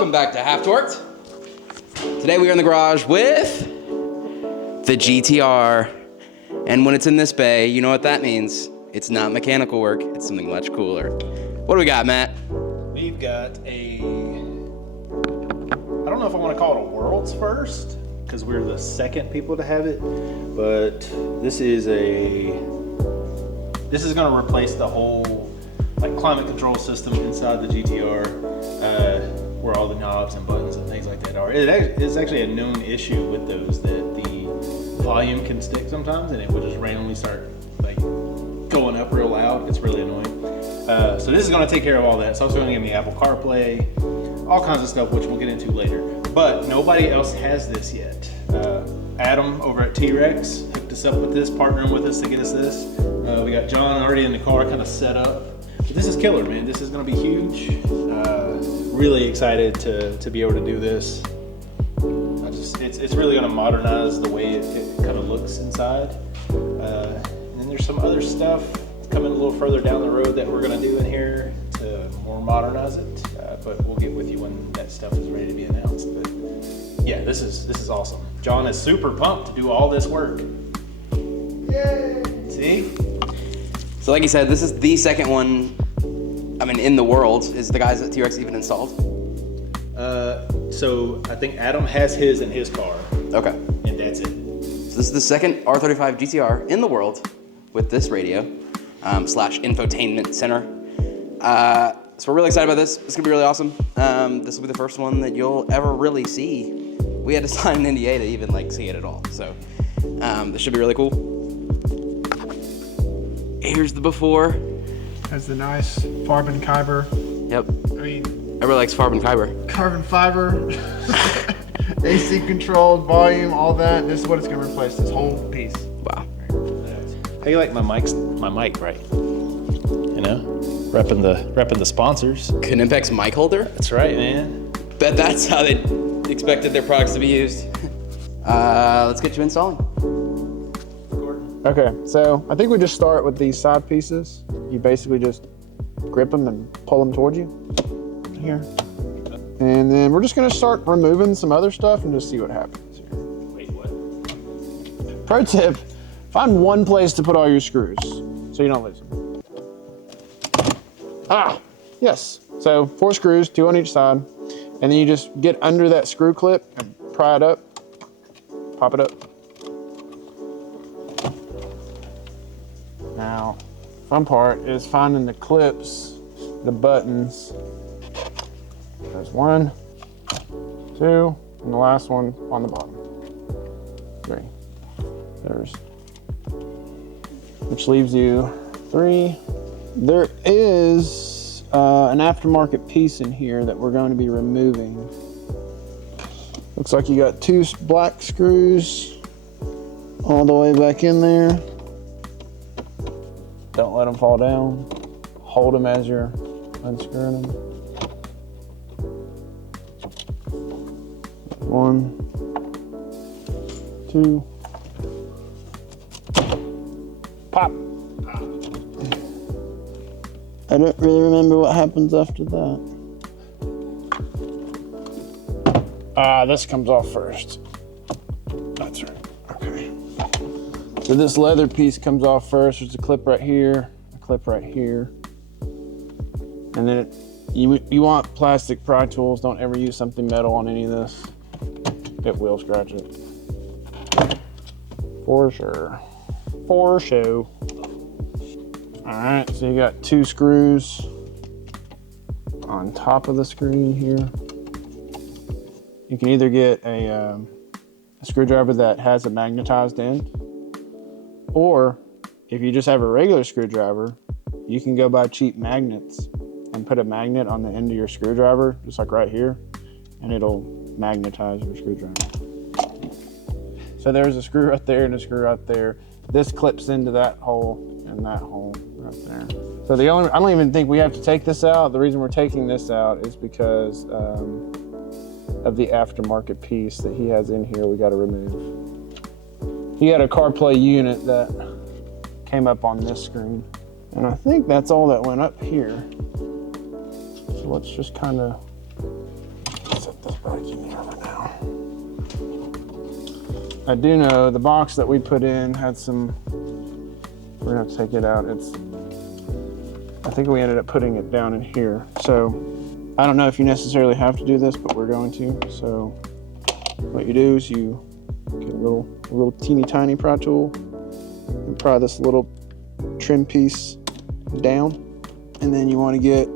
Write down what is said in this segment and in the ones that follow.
Welcome back to Half Torqued. Today we are in the garage with the GTR. And when it's in this bay, you know what that means. It's not mechanical work, it's something much cooler. What do we got, Matt? We've got a, I don't know if I want to call it a world's first, because we're the second people to have it, but this is going to replace the whole like climate control system inside the GTR, where all the knobs and buttons and things like that are. It's actually a known issue with those, that the volume can stick sometimes and it will just randomly start like going up real loud. It's really annoying. So this is going to take care of all that. It's also going to give me Apple CarPlay, all kinds of stuff, which we'll get into later. But nobody else has this yet. Adam over at T-Rex hooked us up with this, partnering with us to get us this. We got John already in the car, kind of set up. But this is killer, man. This is going to be huge. Really excited to be able to do this. It's really going to modernize the way it kind of looks inside. And then there's some other stuff coming a little further down the road that we're going to do in here to more modernize it. But we'll get with you when that stuff is ready to be announced. But yeah, this is awesome. John is super pumped to do all this work. Yay! See? So like you said, this is the second one, I mean, in the world. Is the guys at T-Rex even installed? So I think Adam has his in his car. Okay. And that's it. So this is the second R35 GT-R in the world with this radio / infotainment center. So we're really excited about this. It's gonna be really awesome. This will be the first one that you'll ever really see. We had to sign an NDA to even like see it at all. So this should be really cool. Here's the before. Has the nice carbon fiber. Yep. I mean, everybody likes carbon fiber. Carbon fiber, AC controlled, volume, all that. This is what it's gonna replace, this whole piece. Wow. How you like my mic, right? You know, repping the sponsors. Knipex mic holder? That's right, man. Bet that's how they expected their products to be used. Let's get you installing. Okay, so I think we just start with these side pieces. You basically just grip them and pull them towards you here. And then we're just gonna start removing some other stuff and just see what happens here. Wait, what? Pro tip, find one place to put all your screws so you don't lose them. Ah, yes. So 4 screws, 2 on each side. And then you just get under that screw clip and pry it up, pop it up. Now, fun part is finding the clips, the buttons. There's 1, 2, and the last one on the bottom. 3. Which leaves you 3. There is an aftermarket piece in here that we're going to be removing. Looks like you got 2 black screws all the way back in there. Don't let them fall down. Hold them as you're unscrewing them. 1, 2, pop. I don't really remember what happens after that. This comes off first. That's right. Okay. So this leather piece comes off first. There's a clip right here, a clip right here. And then you want plastic pry tools. Don't ever use something metal on any of this. It will scratch it. For sure. For sure. All right, so you got 2 screws on top of the screen here. You can either get a screwdriver that has a magnetized end, or if you just have a regular screwdriver, you can go buy cheap magnets and put a magnet on the end of your screwdriver, just like right here, and it'll magnetize your screwdriver. So there's a screw right there and a screw right there. This clips into that hole and that hole right there. So I don't even think we have to take this out. The reason we're taking this out is because of the aftermarket piece that he has in here we got to remove. He had a CarPlay unit that came up on this screen. And I think that's all that went up here. So let's just kind of set this back in here for now. I do know the box that we put in had some, we're gonna have to take it out. I think we ended up putting it down in here. So I don't know if you necessarily have to do this, but we're going to. So what you do is you get a little teeny tiny pry tool and pry this little trim piece down. And then you want to get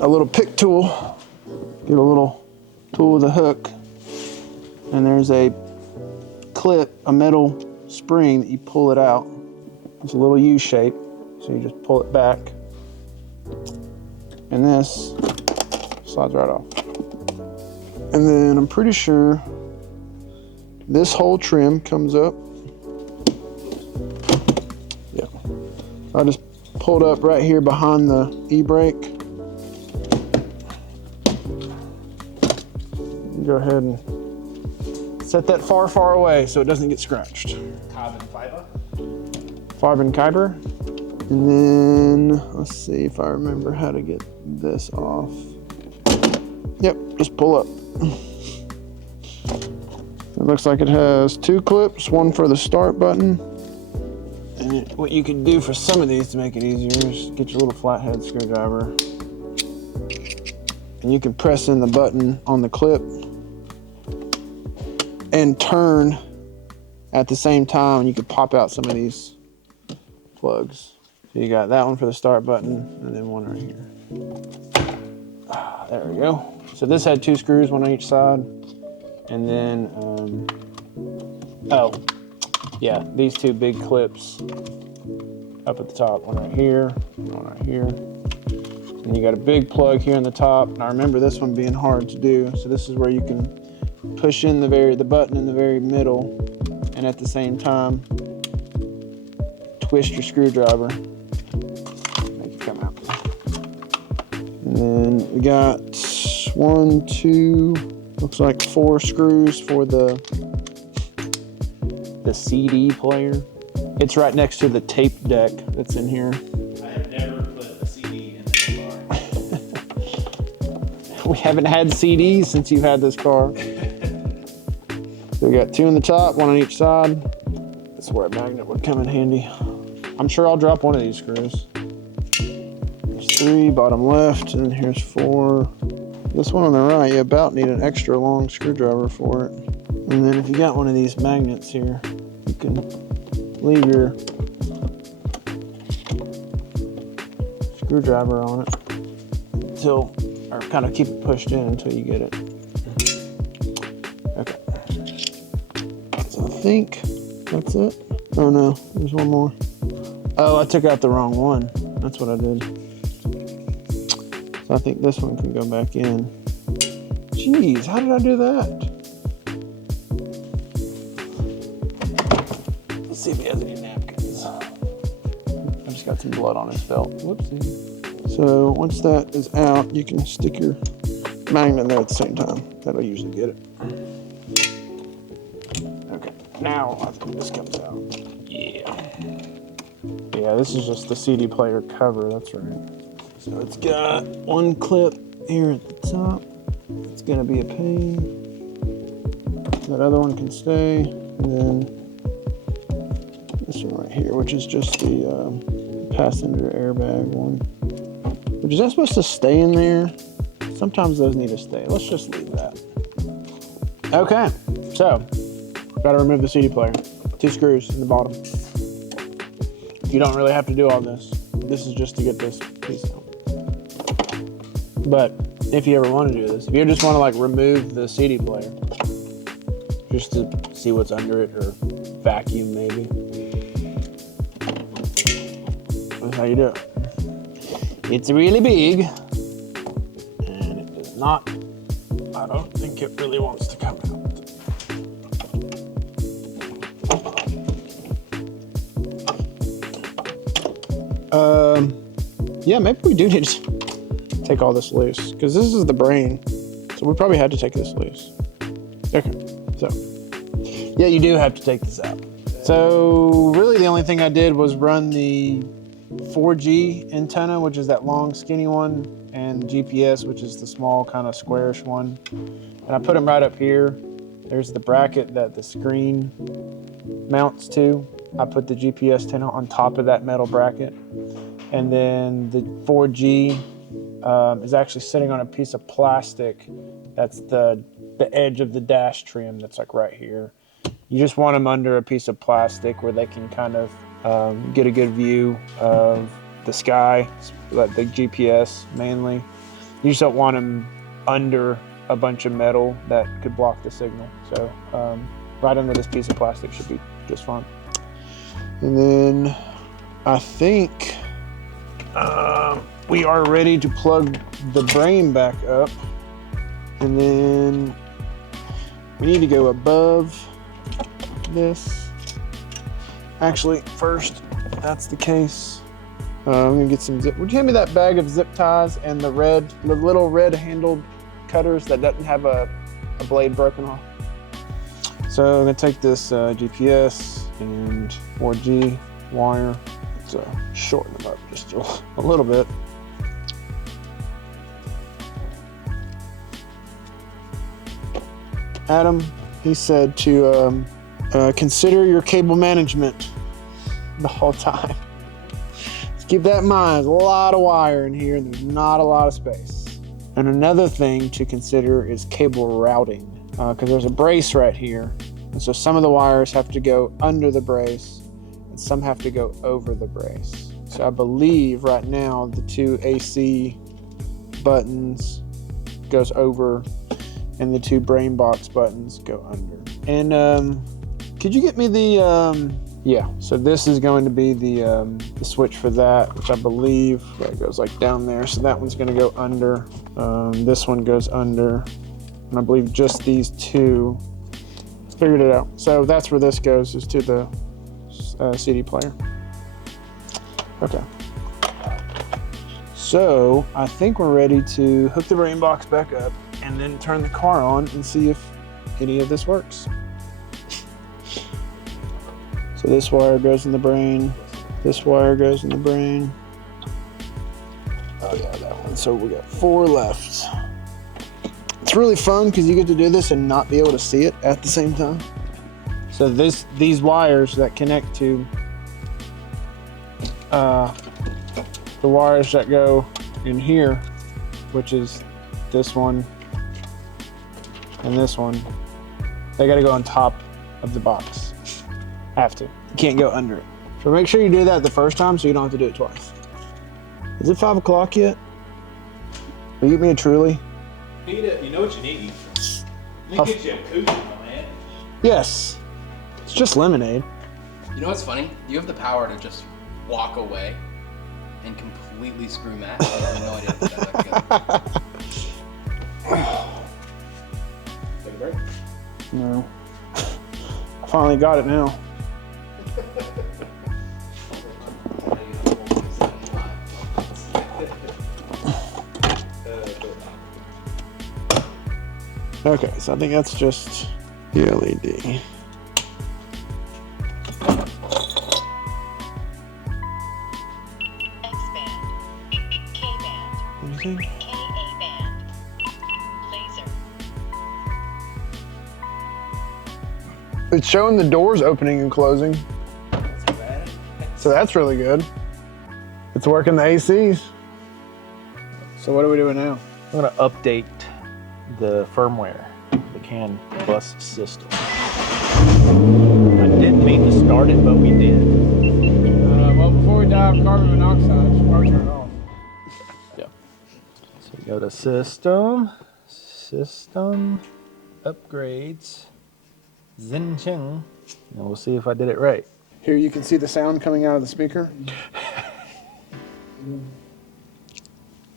a little pick tool, get a little tool with a hook, and there's a clip, a metal spring that you pull it out. It's a little U shape, so you just pull it back, and this slides right off. And then I'm pretty sure this whole trim comes up. Yeah. I just pulled up right here behind the e-brake. Go ahead and set that far away so it doesn't get scratched. Carbon fiber. Carbon fiber. And then let's see if I remember how to get this off. Yep, just pull up. It looks like it has two clips, one for the start button. And what you can do for some of these to make it easier is get your little flathead screwdriver. And you can press in the button on the clip and turn at the same time, and you can pop out some of these plugs. So you got that one for the start button, and then one right here. There we go. So this had two screws, one on each side. And then, oh, yeah, these two big clips up at the top, one right here, one right here. And you got a big plug here on the top. And I remember this one being hard to do. So this is where you can push in the button in the very middle, and at the same time, twist your screwdriver, make it come out. And then we got 1, 2, looks like 4 screws for the CD player. It's right next to the tape deck that's in here. I have never put a CD in this car. We haven't had CDs since you've had this car. So we got 2 on the top, 1 on each side. That's where a magnet would come in handy. I'm sure I'll drop one of these screws. There's 3, bottom left, and here's 4. This one on the right, you about need an extra long screwdriver for it. And then if you got one of these magnets here, you can leave your screwdriver on it until, or kind of keep it pushed in until you get it. Okay. So I think that's it. Oh no, there's one more. Oh, I took out the wrong one. That's what I did. So I think this one can go back in. Jeez, how did I do that? Let's see if he has any napkins. I just got some blood on his belt. Whoopsie. So once that is out, you can stick your magnet there at the same time. That'll usually get it. Okay, now I think this comes out. Yeah. Yeah, this is just the CD player cover, that's right. So it's got one clip here at the top. It's gonna be a pain. That other one can stay. And then this one right here, which is just the passenger airbag one. Which is that supposed to stay in there? Sometimes those need to stay. Let's just leave that. Okay, so gotta remove the CD player. 2 screws in the bottom. You don't really have to do all this. This is just to get this piece out. But if you ever want to do this, if you just want to like remove the CD player, just to see what's under it or vacuum maybe, that's how you do it. It's really big, and it does not, I don't think it really wants to come out. Yeah, maybe we do need to take all this loose, because this is the brain, so we probably had to take this loose. Okay, so yeah, you do have to take this out. So really the only thing I did was run the 4G antenna, which is that long skinny one, and GPS, which is the small kind of squarish one. And I put them right up here. There's the bracket that the screen mounts to. I put the GPS antenna on top of that metal bracket. And then the 4G is actually sitting on a piece of plastic. That's the edge of the dash trim that's like right here. You just want them under a piece of plastic where they can kind of get a good view of the sky, like the GPS mainly. You just don't want them under a bunch of metal that could block the signal. So right under this piece of plastic should be just fine. And then I think we are ready to plug the brain back up. And then we need to go above this. Actually, first, if that's the case, I'm gonna get some zip. Would you hand me that bag of zip ties and the little red handled cutters that doesn't have a blade broken off? So I'm gonna take this GPS and 4G wire. Let's shorten them up just a little bit. Adam, he said to consider your cable management the whole time. Just keep that in mind. There's a lot of wire in here and there's not a lot of space. And another thing to consider is cable routing, because there's a brace right here. And so some of the wires have to go under the brace and some have to go over the brace. So I believe right now the two AC buttons goes over and the two brain box buttons go under. And could you get me the, yeah, so this is going to be the switch for that, which I believe that goes like down there. So that one's gonna go under. This one goes under. And I believe just these two, figured it out. So that's where this goes, is to the CD player. Okay. So I think we're ready to hook the brain box back up and then turn the car on and see if any of this works. So this wire goes in the brain, this wire goes in the brain. Oh yeah, that one. So we got 4 left. It's really fun because you get to do this and not be able to see it at the same time. So these wires that connect to the wires that go in here, which is this one and this one, they gotta go on top of the box. Have to. You can't go under it. So make sure you do that the first time so you don't have to do it twice. Is it 5 o'clock yet? Will you get me a Truly? You know what you need? Let me get you a Ecutek, my man. Yes. It's just lemonade. You know what's funny? You have the power to just walk away and completely screw Matt. I have no idea what that Take a break. No. I finally got it now. Okay, so I think that's just the LED. Anything? KA band. Laser. It's showing the doors opening and closing. So that's really good. It's working the ACs. So what are we doing now? I'm gonna update the firmware, the CAN bus system. I didn't mean to start it, but we did. Well, before we die of carbon monoxide, we should probably turn it off. Yeah. So you go to system, upgrades, Zencheng, and we'll see if I did it right. Here you can see the sound coming out of the speaker.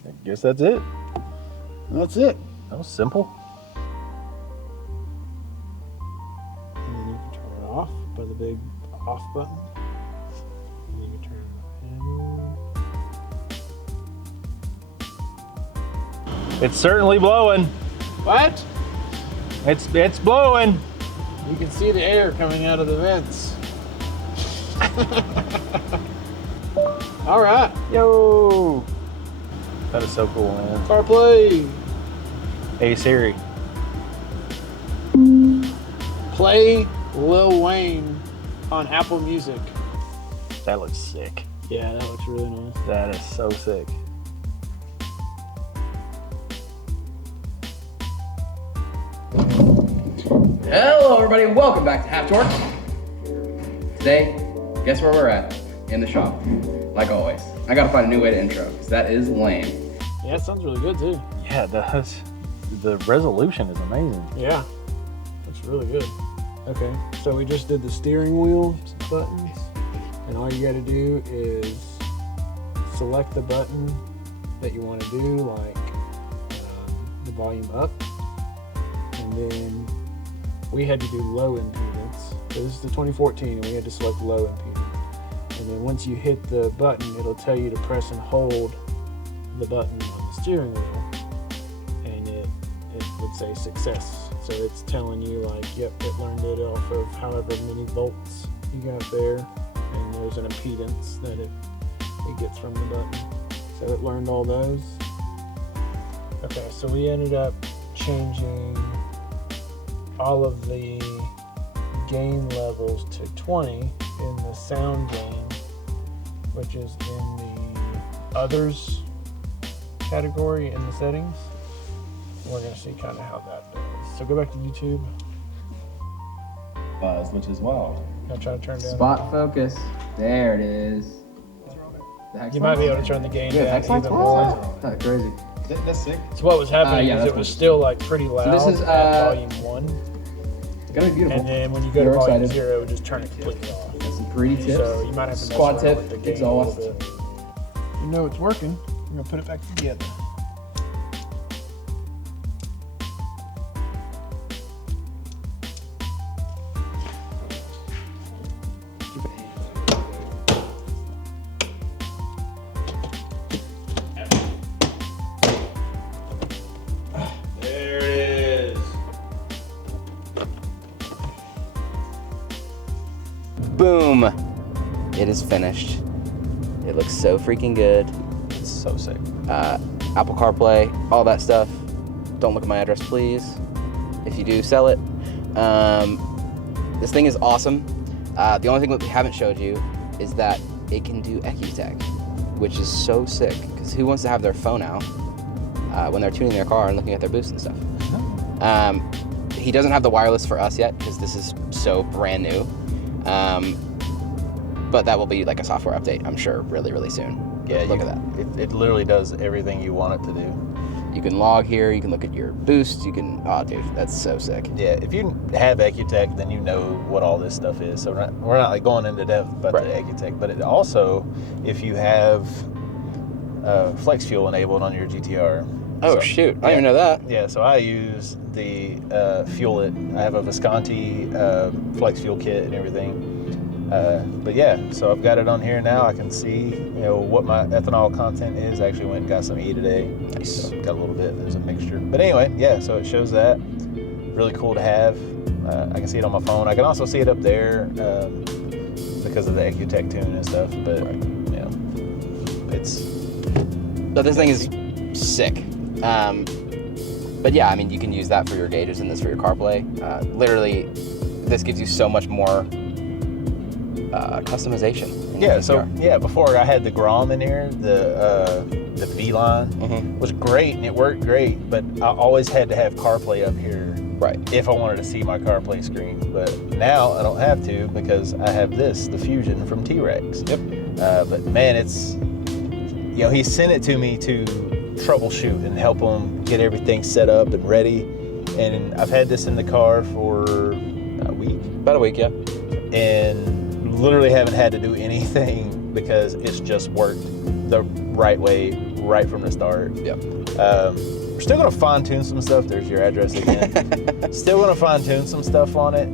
I guess that's it. That's it. That was simple. And then you can turn it off by the big off button. And you can turn it on. It's certainly blowing. What? It's blowing. You can see the air coming out of the vents. All right. Yo. That is so cool, man. CarPlay. Hey Siri. Play Lil Wayne on Apple Music. That looks sick. Yeah, that looks really nice. That is so sick. Hello, everybody, and welcome back to Half Torque. Today, guess where we're at? In the shop, like always. I gotta find a new way to intro, because that is lame. Yeah, it sounds really good too. Yeah, it does. The resolution is amazing. Yeah, that's really good. Okay, so we just did the steering wheel buttons, and all you gotta do is select the button that you want to do, like the volume up, and then we had to do low impedance. So this is the 2014, and we had to select low impedance. And then once you hit the button, it'll tell you to press and hold the button on the steering wheel, and it would say success. So it's telling you like, yep, it learned it off of however many volts you got there, and there's an impedance that it gets from the button. So it learned all those. Okay, so we ended up changing all of the gain levels to 20 in the sound gain, which is in the others category in the settings. We're going to see kind of how that does. So go back to YouTube. Buzz, which is wild. I'll try to turn down. Spot focus. There it is. You might be able to turn the gain down even That's more. crazy. That's sick. So what was happening yeah, is that's it was cool. still like pretty loud this is, at volume 1. Gonna be beautiful. And then when you go to You're volume excited. 0, it would just turn it completely off. Got some pretty tips. So you might have to mess Squad around tip, with the gain exhaust. a little bit. You know it's working. We're going to put it back together. There it is. Boom! It is finished. It looks so freaking good. It's so sick. Apple CarPlay, all that stuff. Don't look at my address, please. If you do, sell it. This thing is awesome. The only thing that we haven't showed you is that it can do Ecutek, which is so sick, because who wants to have their phone out when they're tuning their car and looking at their boost and stuff? He doesn't have the wireless for us yet, because this is so brand new. But that will be like a software update, I'm sure, really, really soon. Yeah, Look at that. It literally does everything you want it to do. You can log here, you can look at your boost, you can, oh dude, that's so sick. Yeah, if you have Ecutek, then you know what all this stuff is. So we're not like going into depth about the Ecutek, but it also, if you have flex fuel enabled on your GTR. Oh so, shoot, I didn't even know that. Yeah, so I use the Fuel It. I have a Visconti flex fuel kit and everything. But yeah, so I've got it on here now. I can see, what my ethanol content is. I actually went and got some E today. Nice. So got a little bit. There's a mixture. But anyway, yeah. So it shows that. Really cool to have. I can see it on my phone. I can also see it up there because of the Ecutek tune and stuff. But it's. So this thing is sick. But yeah, I mean, you can use that for your gauges and this for your CarPlay. Literally, this gives you so much more customization. Yeah, so before I had the Grom in here, the V-Line was great and it worked great, but I always had to have CarPlay up here if I wanted to see my CarPlay screen. But now I don't have to, because I have this, the Fusion from T-Rex. But man, it's, he sent it to me to troubleshoot and help him get everything set up and ready. And I've had this in the car for a week. About a week, yeah. And literally haven't had to do anything, because it's just worked the right way right from the start. We're still gonna fine tune some stuff. There's your address again. Still gonna fine tune some stuff on it.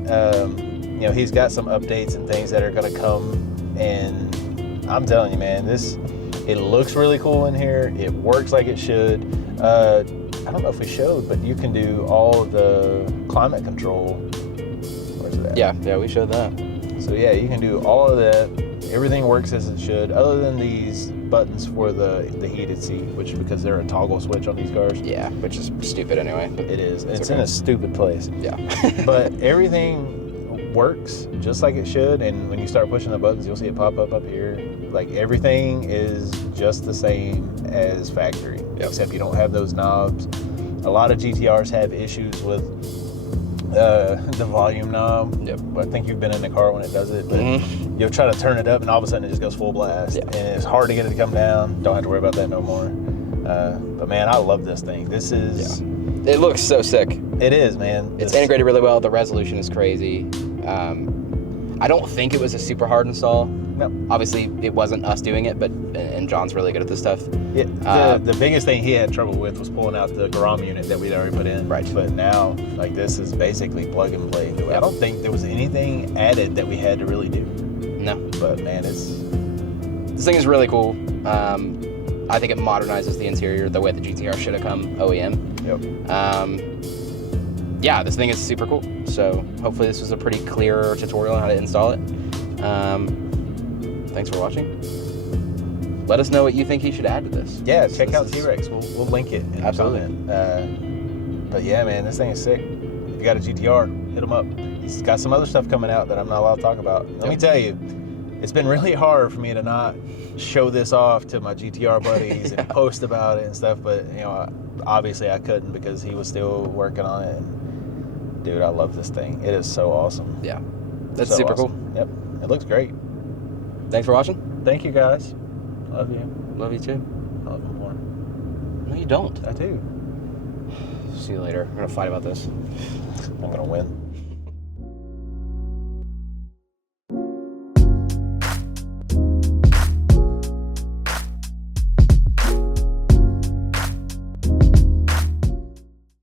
He's got some updates and things that are gonna come, and I'm telling you, man, it looks really cool in here. It works like it should. I don't know if we showed, but you can do all of the climate control. Where's that? Yeah, we showed that. So yeah, you can do all of that. everything works as it should, other than these buttons for the heated seat, which because they're a toggle switch on these cars. Yeah, which is stupid anyway. It is. It's okay. in a stupid place. Yeah. But everything works just like it should, and when you start pushing the buttons, you'll see it pop up here. Like everything is just the same as factory, except you don't have those knobs. A lot of GTRs have issues with the volume knob. Yep. I think you've been in the car when it does it, but you'll try to turn it up and all of a sudden it just goes full blast. And it's hard to get it to come down. Don't have to worry about that no more. But man, I love this thing. This is... It looks so sick. It is, man. It's integrated really well. The resolution is crazy. I don't think it was a super hard install. No. Obviously, it wasn't us doing it, and John's really good at this stuff. Yeah, the biggest thing he had trouble with was pulling out the Garam unit that we'd already put in. Right. But now, like, this is basically plug and play. I don't think there was anything added that we had to really do. No. But man, this thing is really cool. I think it modernizes the interior the way the GTR should have come OEM. Yep. Yeah, this thing is super cool. So hopefully this was a pretty clear tutorial on how to install it. Thanks for watching. Let us know what you think he should add to this. Yeah, check out T-Rex. We'll link it in Absolutely. the comment. But yeah, man, this thing is sick. If you got a GTR, hit him up. He's got some other stuff coming out that I'm not allowed to talk about. Let me tell you, it's been really hard for me to not show this off to my GTR buddies and post about it and stuff, but you know, obviously I couldn't because he was still working on it. And, dude, I love this thing. It is so awesome. Yeah, that's So super awesome. Yep, it looks great. Thanks for watching. Thank you, guys. Love you. Love you too. I love you more. No, you don't. I do. See you later. We're gonna fight about this. I'm gonna win.